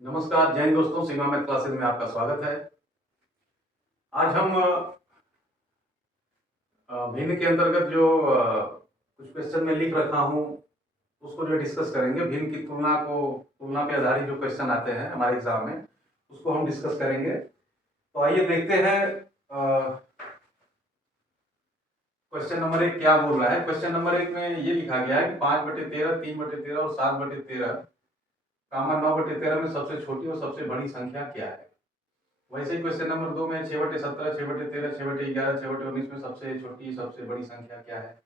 नमस्कार जैन दोस्तों, sigma math classes में आपका स्वागत है। आज हम भिन्न के अंतर्गत जो कुछ क्वेश्चन मैं लिख रखा हूँ उसको जो डिस्कस करेंगे। भिन्न की तुलना पे आधारित जो क्वेश्चन आते हैं हमारे एग्जाम में उसको हम डिस्कस करेंगे। तो आइए देखते हैं क्वेश्चन नंबर 1 क्या बोल रहा है। क्वेश्चन नंबर 1 में ये लिखा गया है कि 5/13, 3/13 और 7/13 कामा 9/13 में सबसे छोटी और सबसे बड़ी संख्या क्या है। वैसे ही क्वेश्चन नंबर 2 में 6/17, 6/13, 6/11, 6/19 में सबसे छोटी सबसे बड़ी संख्या क्या है।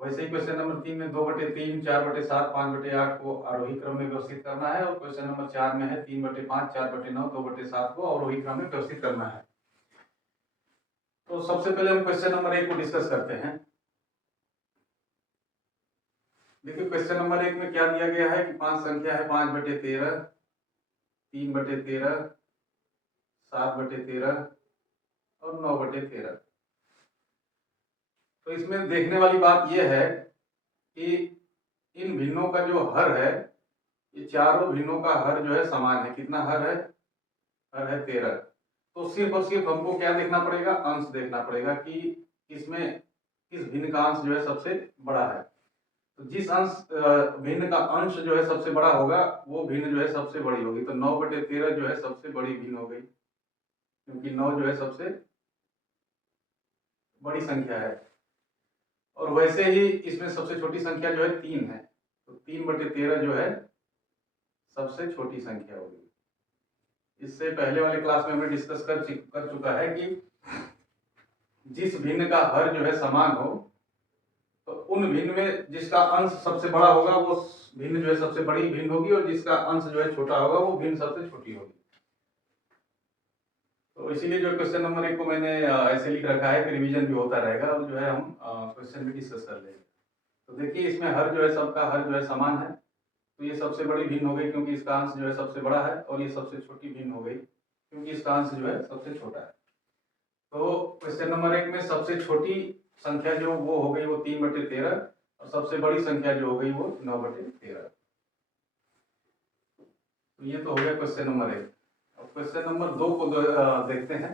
वैसे ही क्वेश्चन नंबर 3 में 2/3, 4/7, 5/8 को आरोही क्रम में व्यवस्थित करना है। और क्वेश्चन नंबर 4 में है 3/5, 4/9, 2/7 को अवरोही क्रम में व्यवस्थित करना है। तो सबसे पहले हम क्वेश्चन नंबर 1 को डिस्कस करते हैं। देखिए क्वेश्चन नंबर 1 में क्या दिया गया है कि 5 संख्या है 5/13, 3/13, 7/13 और 9/13। तो इसमें देखने वाली बात यह है कि इन भिन्नों का जो हर है, ये चारों भिन्नों का हर जो है समान है। कितना हर है? हर है 13। तो सिर्फ और सिर्फ हमको क्या देखना पड़ेगा? अंश देखना पड़ेगा कि इसमें किस भिन्न का अंश जो है सबसे बड़ा है। तो जिस भिन्न का अंश जो है सबसे बड़ा होगा वो भिन्न जो है सबसे बड़ी होगी। तो 9/13 जो है सबसे बड़ी भिन्न हो गई, क्योंकि 9 जो है सबसे बड़ी संख्या है। और वैसे ही इसमें सबसे छोटी संख्या जो है 3 है। तो 3/13 जो है सबसे छोटी संख्या होगी। इससे पहले वाले क्लास में हमने डिस्कस कर चुका है कि जिस भिन्न का हर जो है समान हो तो उन भिन्न में जिसका अंश सबसे बड़ा होगा वो भिन्न जो है सबसे बड़ी भिन्न होगी, और जिसका अंश जो है छोटा होगा वो भिन्न सबसे छोटी होगी। तो इसीलिए जो क्वेश्चन नंबर 1 को मैंने ऐसे लिख रखा है कि रिवीजन भी होता रहेगा और जो है हम क्वेश्चन भी डिस्कस कर लेंगे। तो देखिए इसमें हर जो है सबका हर जो है समान है। तो ये सबसे बड़ी भिन्न हो गई क्योंकि इसका अंश जो है सबसे बड़ा है, और ये सबसे छोटी भिन्न हो गई क्योंकि इसका अंश जो है सबसे छोटा है। तो क्वेश्चन नंबर 1 में सबसे छोटी संख्या जो वो हो गई वो 3/13, और सबसे बड़ी संख्या जो हो गई वो 9/13। तो ये तो हो गया क्वेश्चन नंबर 1। अब क्वेश्चन नंबर 2 को देखते हैं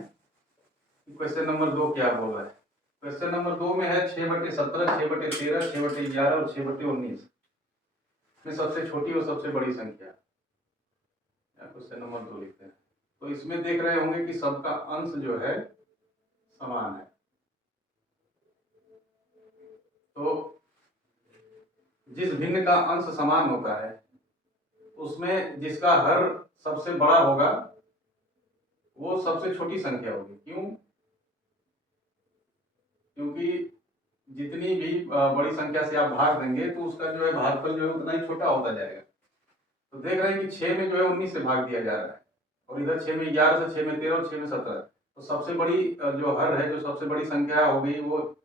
कि क्वेश्चन नंबर 2 क्या बोल रहा है। क्वेश्चन नंबर 2 में है 6/17, 6/13, 6/11 और 6/19 में सबसे छोटी और सबसे बड़ी संख्या। क्वेश्चन नंबर 2 लिखते हैं। तो इसमें देख रहे होंगे कि सबका अंश जो है समान है। तो जिस भिन्न का अंश समान होता है उसमें जिसका हर सबसे बड़ा होगा वो सबसे छोटी संख्या होगी। क्यों? क्योंकि जितनी भी बड़ी संख्या से आप भाग देंगे तो उसका जो है भागफल जो है उतना ही छोटा होता जाएगा। तो देख रहे हैं कि 6 में जो है 19 से भाग दिया जा रहा है, और इधर 6 में 11 से, 6 में 13 और 6 में 17। तो सबसे बड़ी जो हर है, जो सबसे बड़ी संख्या होगी वो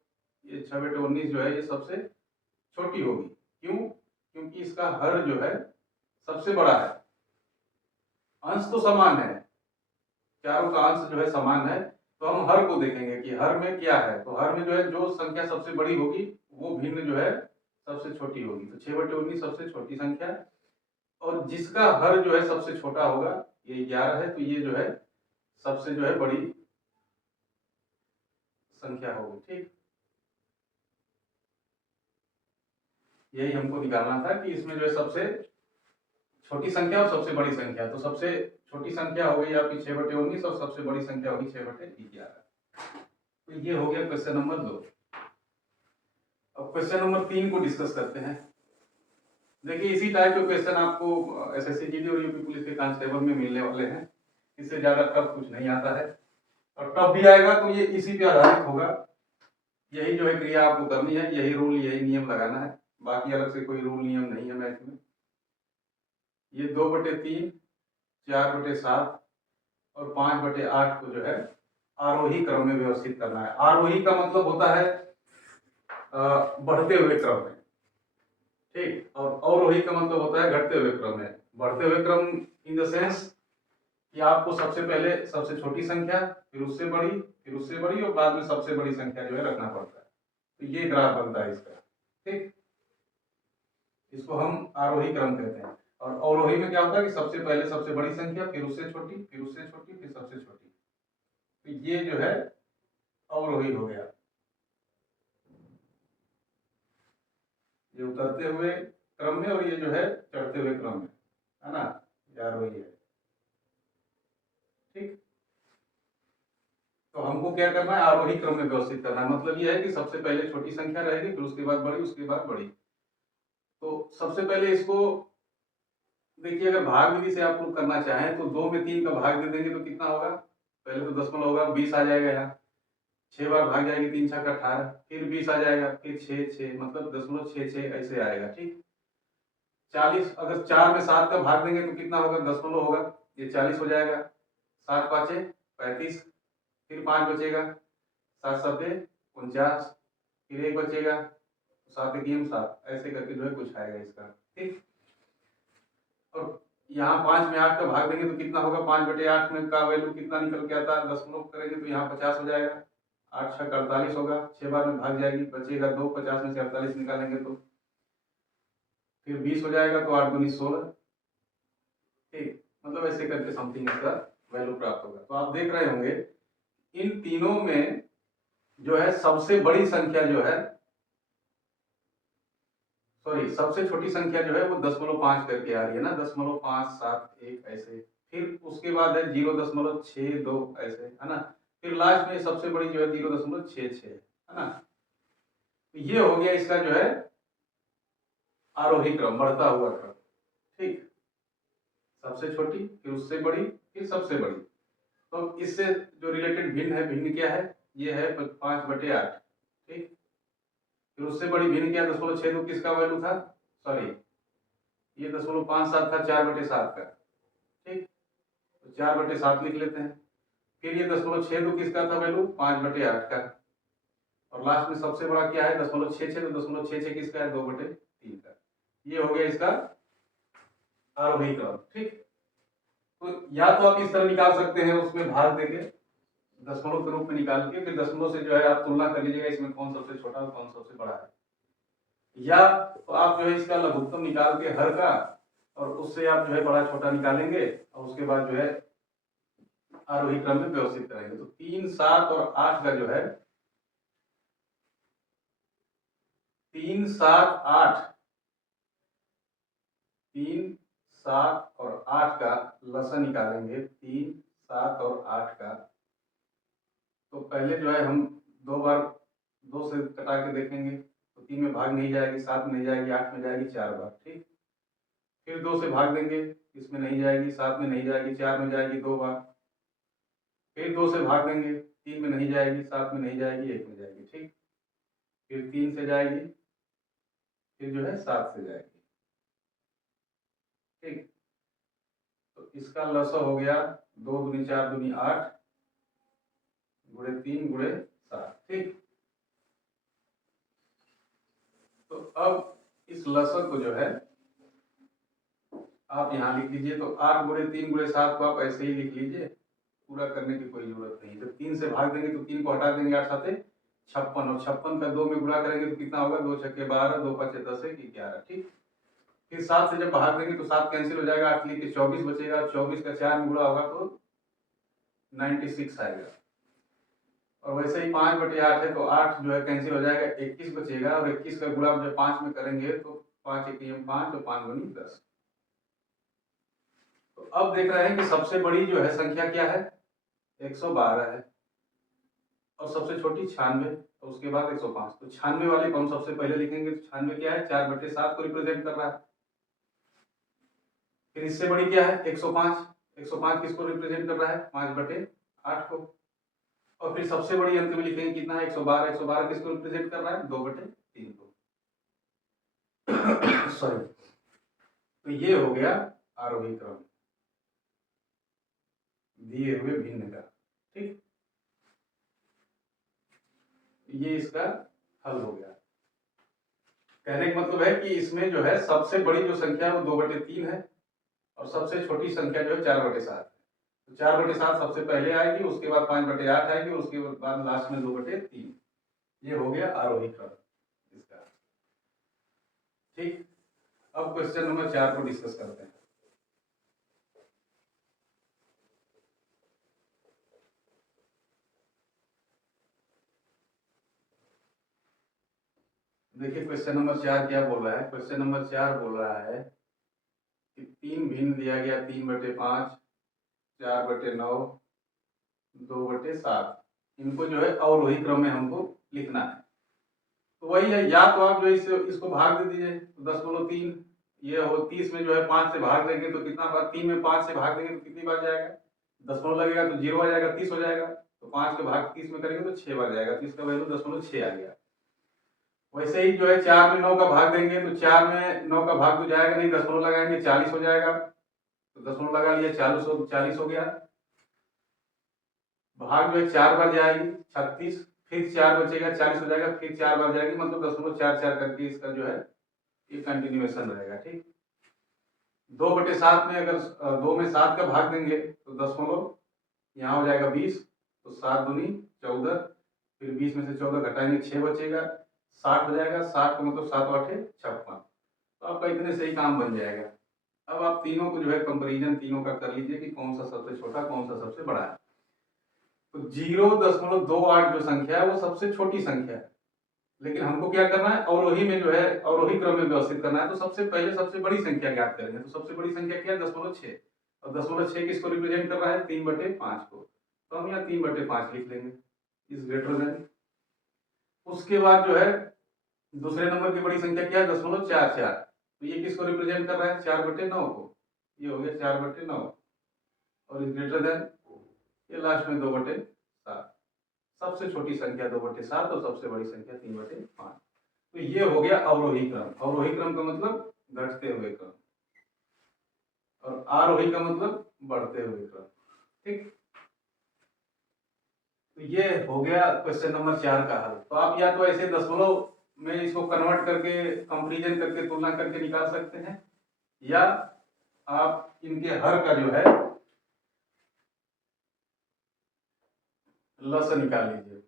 ये 6/19 जो है ये सबसे छोटी होगी। क्यों? क्योंकि इसका हर जो है सबसे बड़ा है। अंश तो समान है, चारों का अंश जो है समान है। तो हम हर को देखेंगे कि हर में क्या है। तो हर में जो है जो संख्या सबसे बड़ी होगी वो भिन्न जो है सबसे छोटी होगी। तो 6/19 सबसे छोटी संख्या, और जिसका हर जो है सबसे छोटा होगा ये 11 है, तो ये जो है सबसे जो है बड़ी संख्या होगी। ठीक, यही हमको निकालना था कि इसमें जो है सबसे छोटी संख्या और सबसे बड़ी संख्या। तो सबसे छोटी संख्या हो गई आपकी 6/19 और सबसे बड़ी संख्या होगी 6/11। तो ये हो गया क्वेश्चन नंबर 2। अब क्वेश्चन नंबर 3 को डिस्कस करते हैं। देखिए इसी टाइप के क्वेश्चन आपको एसएससी जीडी और यूपी पुलिस के कांस्टेबल में मिलने वाले हैं। इससे ज्यादा टफ कुछ नहीं आता है, और टफ भी आएगा तो ये इसी पे आधारित होगा। यही जो है क्रिया आपको करनी है, यही रूल यही नियम लगाना है। बाकी अलग से कोई रूल नियम नहीं है मैथ में। ये 2/3, 4/7 और 5/8 को जो है आरोही क्रम में व्यवस्थित करना है। आरोही का मतलब होता है बढ़ते हुए क्रम में। ठीक, और अवरोही का मतलब होता है घटते हुए क्रम में। बढ़ते हुए क्रम इन द सेंस कि आपको सबसे पहले सबसे छोटी संख्या, फिर उससे बड़ी, फिर उससे बड़ी, और बाद में सबसे बड़ी संख्या जो है रखना पड़ता है। तो ये ग्राफ बनता है इसका। ठीक, इसको हम आरोही क्रम कहते हैं। और अवरोही में क्या होता है कि सबसे पहले सबसे बड़ी संख्या, फिर उससे छोटी, फिर उससे छोटी, फिर सबसे छोटी। तो ये जो है अवरोही हो गया, ये उतरते हुए क्रम में, और ये जो है चढ़ते हुए क्रम में, है ना, ये आरोही है। ठीक, तो हमको क्या करना है, आरोही क्रम में व्यवस्थित करना है। मतलब ये है कि सबसे पहले छोटी संख्या रहेगी, फिर उसके बाद बड़ी, उसके बाद बड़ी। तो सबसे पहले इसको देखिए, अगर भाग विधि से आप लोग करना चाहें तो 2 में 3 का भाग दे देंगे तो कितना होगा, पहले तो दशमलव होगा, 20 आ जाएगा यहाँ, 6 बार भाग जाएगी, 3 छक्का 18, फिर 20 आ जाएगा, फिर 6 6, मतलब 0.66 ऐसे आएगा। ठीक, 40 अगर 4 में 7 का भाग देंगे तो कितना होगा, दशमलव होगा, ये 40 हो जाएगा, 7 पाँचे 35, फिर 5 बचेगा, 7 सत्ते 49, फिर 1 बचेगा, 7 एकीम 7, ऐसे करके जो है कुछ आएगा इसका। ठीक, और यहाँ 5 में 8 का भाग देंगे तो कितना होगा, 5/8 में का वैल्यू कितना निकल के आता है, दशमलव करेंगे तो यहाँ 50 हो जाएगा, 8 छक्का 48 होगा, 6 बार में भाग जाएगी, बचेगा 2, 50 में से 48 निकालेंगे तो फिर 20 हो जाएगा, तो 8 दूनी 16। ठीक, मतलब ऐसे करके समथिंग इसका वैल्यू प्राप्त होगा। तो आप देख रहे होंगे इन तीनों में जो है सबसे बड़ी संख्या जो है, सॉरी, सबसे छोटी संख्या जो है वो 0.5 करके आ रही है ना, 0.571 ऐसे, फिर उसके बाद है 0.62 ऐसे, है ना, फिर लास्ट में सबसे बड़ी जो है 0.66, है ना। तो ये हो गया इसका जो है आरोही क्रम, बढ़ता हुआ क्रम। ठीक, सबसे छोटी, फिर उससे बड़ी, फिर सबसे बड़ी। तो इससे जो रिलेटेड भिन्न है, भिन्न क्या है, ये है 5/8। ठीक, फिर उससे बड़ी भिन्न क्या, 0.62 किसका वैल्यू था, सॉरी ये 0.57 था 4/7 का। ठीक, तो 4/7 लिख लेते हैं। फिर ये 0.62 किसका था वैल्यू, 5/8 का। और लास्ट में सबसे बड़ा क्या है, 0.66, तो 0.66 किसका है, 2/3 का। ये हो गया इसका आरोही क्रम। ठीक, तो या तो आप इस तरह निकाल सकते हैं, उसमें भाग देके दशमलव के रूप में निकाल के, फिर दशमलव से जो है आप तुलना कर लीजिएगा इसमें कौन सबसे छोटा और कौन सबसे बड़ा है। या तो आप जो है इसका लघुत्तम निकाल के हर का, और उससे आप जो है बड़ा छोटा निकालेंगे, और उसके बाद जो है आरोही क्रम में व्यवस्थित करेंगे। तो 3, 7 और 8 का जो है 3, 7, 8, 3, 7 और 8 का लसा निकालेंगे, 3, 7 और 8 का। तो पहले जो है हम 2 बार 2 से कटा के देखेंगे, तो 3 में भाग नहीं जाएगी, 7 में नहीं जाएगी, 8 में जाएगी 4 बार। ठीक, फिर 2 से भाग देंगे, इसमें नहीं जाएगी, 7 में नहीं जाएगी, 4 में जाएगी 2 बार। फिर 2 से भाग देंगे, 3 में नहीं जाएगी, 7 में नहीं जाएगी, 1 में जाएगी। ठीक, फिर 3 से जाएगी, फिर जो है 7 से जाएगी। ठीक, तो इसका लसा हो गया 2 दूनी 4 दूनी 8 गुणे 3 गुणे 7। ठीक, तो अब इस लसा को जो है आप यहाँ लिख लीजिए। तो 8 गुणे 3 गुणे 7 को आप ऐसे ही लिख लीजिए, पूरा करने की कोई जरूरत नहीं। जब 3 से भाग देंगे तो 3 को हटा देंगे, 8 7 56, और 56 का 2 में गुणा करेंगे तो कितना होगा, 2 छक्के 12, 2 5 10 11। ठीक, फिर 7 से जब भाग देंगे तो 7 कैंसिल हो जाएगा, 8 लिख के 24 बचेगा, 24 का 4 में गुणा होगा तो 96 आएगा। और वैसे ही 5/8 है तो 8 जो है कैंसिल हो जाएगा, 21 बचेगा, और 21 का गुणा जब 5 में करेंगे तो 5 1 5 और 5 दूनी 10। तो अब देख रहे हैं कि सबसे बड़ी जो है संख्या क्या है, 112 है, और सबसे छोटी 96, और उसके बाद 105। तो 96 वाले को हम सबसे पहले लिखेंगे। तो 96 क्या है, 4/7 को रिप्रेजेंट कर रहा है। फिर इससे बड़ी क्या है, 105, 105 किसको रिप्रेजेंट कर रहा है, 5/8 को। और फिर सबसे बड़ी अंत में लिखेंगे कितना है, 112, 112 किसको रिप्रेजेंट कर रहा है, 2/3 को। सॉरी, तो ये हो गया आरोही क्रम दिए हुए भिन्न का। ठीक, ये इसका हल हो गया। कहने का मतलब है कि इसमें जो है सबसे बड़ी जो संख्या है वो 2/3 है, और सबसे छोटी संख्या जो है 4/7 है। तो 4/7 सबसे पहले आएगी, उसके बाद 5/8 आएगी, उसके बाद लास्ट में 2/3। ये हो गया आरोही क्रम इसका। ठीक, अब क्वेश्चन नंबर 4 को डिस्कस करते हैं। देखिए क्वेश्चन नंबर 4 क्या बोल रहा है। क्वेश्चन नंबर 4 बोल रहा है कि 3 भिन्न दिया गया 3/5, 4/9, 2/7, इनको जो है अवरोही क्रम में हमको लिखना है। तो वही है, या तो आप जो इसको भाग दे दीजिए, तो 10/3 ये हो 30 में जो है 5 से भाग देंगे तो कितना बार, 3 में 5 से भाग देंगे तो कितनी बार जाएगा, 10 लगेगा तो 0 आ जाएगा, 30 हो जाएगा। तो 5 के भाग 30 में करेंगे तो 6 बार जाएगा, तो इसका वैल्यू 10.6 आ गया। वैसे ही जो है 4 में 9 का भाग देंगे तो 4 में 9 का भाग तो जाएगा नहीं, 10 लगाएंगे 40 हो जाएगा, तो 10 लगा लिया 40 हो गया। भाग जो है 4 बार जाएगी 36, फिर 4 बचेगा 40 हो जाएगा, फिर 4 बार जाएगी, मतलब 0.44 करके इसका जो है ये कंटिन्यूएशन रहेगा। ठीक, 2/7 में अगर 2 में 7 का भाग देंगे तो 10 यहाँ हो जाएगा 20, तो 7 दूनी 14, फिर 20 में से 14 घटाएंगे 6 बचेगा, 60 हो जाएगा। 60 का मतलब 7 8 56, तो आपका इतने से ही काम बन जाएगा। अब आप तीनों को जो है कंपेरिजन तीनों का कर लीजिए कि कौन सा सबसे छोटा कौन सा सबसे बड़ा है। तो 0.28 जो संख्या है वो सबसे छोटी संख्या है, लेकिन हमको क्या करना है, अवरोही में जो है अवरोही क्रम में व्यवस्थित करना है। तो सबसे पहले सबसे बड़ी संख्या ज्ञात करेंगे। तो सबसे बड़ी संख्या क्या है, 10.6, और 10.6 किसको रिप्रेजेंट कर रहा है, 3/5 को, तो हम यहाँ 3/5 लिख लेंगे, इज ग्रेटर देन। उसके बाद जो है दूसरे नंबर की बड़ी संख्या क्या है, 10.44, तो ये किसको रिप्रेजेंट कर रहा है, 4/9 को, ये हो गया 4/9, और इज ग्रेटर देन ये लास्ट में 2/7। सबसे छोटी संख्या 2/7 और सबसे बड़ी संख्या 3/5। तो ये हो गया अवरोही क्रम। अवरोही क्रम का मतलब घटते हुए क्रम, और आरोही का मतलब बढ़ते हुए क्रम। ठीक, तो ये हो गया क्वेश्चन नंबर 4 का हल। तो आप या तो ऐसे दशमलव में इसको कन्वर्ट करके कंपैरिजन करके तुलना करके निकाल सकते हैं, या आप इनके हर का जो है लस निकाल लीजिए।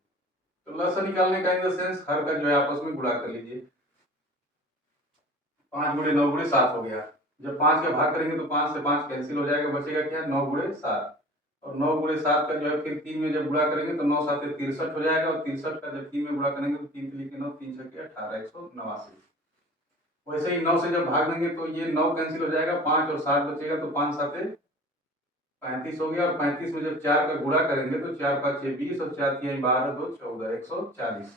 तो लस निकालने का इन द सेंस हर का जो है आपस में गुणा कर लीजिए। 5 गुणे 9 गुणे 7 हो गया। जब 5 का भाग करेंगे तो 5 से 5 कैंसिल हो जाएगा, बचेगा क्या, 9 गुणे 7, और 9 गुणे 7 का जो है फिर 3 में जब गुणा करेंगे तो 9 7 63 हो जाएगा, और 63 का जब 3 में गुणा करेंगे तो 3 3 के 9 3 6 18 189। वैसे ही 9 से जब भाग देंगे तो ये 9 कैंसिल हो जाएगा, 5 और 7 बचेगा, तो 5 7 35 हो गया, और 35 में जब 4 का गुणा करेंगे तो 4 5 6 20, और 4 3 12 2 14 140।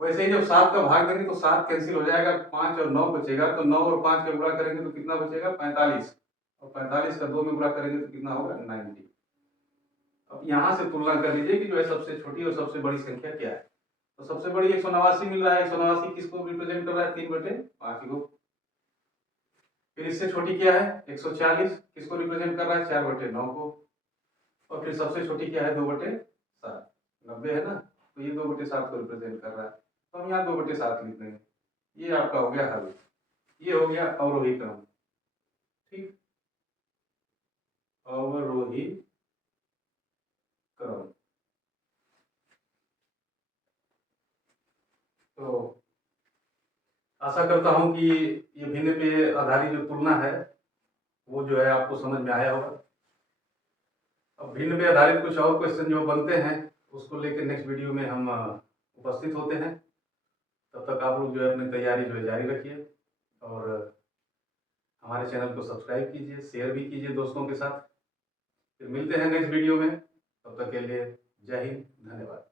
वैसे ही जब 7 का भाग देंगे तो 7 कैंसिल हो जाएगा, 5 और 9 बचेगा, तो 9 और 5 का गुणा करेंगे तो कितना बचेगा, 45, और 45 का 2 में गुणा करेंगे तो कितना होगा, 90। अब यहाँ से तुलना कर लीजिए कि जो है सबसे छोटी और सबसे बड़ी संख्या क्या है। तो सबसे बड़ी 189 मिल रहा है, 189 किसको रिप्रेजेंट कर रहा है, 3/5 को। फिर इससे छोटी क्या है, 140 किसको रिप्रेजेंट कर रहा है, 4/9 को। और फिर सबसे छोटी क्या है, 2/7, 90 है ना, तो ये 2/7 को रिप्रेजेंट कर रहा है, तो हम यहाँ 2/7 लिख देंगे। ये आपका हो गया हल। ये हो गया अवरोही क्रम। ठीक, अवरोही क्रम। तो आशा करता हूं कि ये भिन्न पे आधारित जो तुलना है वो जो है आपको समझ में आया होगा। अब भिन्न पे आधारित कुछ और क्वेश्चन जो बनते हैं उसको लेकर नेक्स्ट वीडियो में हम उपस्थित होते हैं। तब तक आप लोग जो है अपनी तैयारी जो है जारी रखिए, और हमारे चैनल को सब्सक्राइब कीजिए, शेयर भी कीजिए दोस्तों के साथ। फिर मिलते हैं नेक्स्ट वीडियो में, तब तक के लिए जय हिंद, धन्यवाद।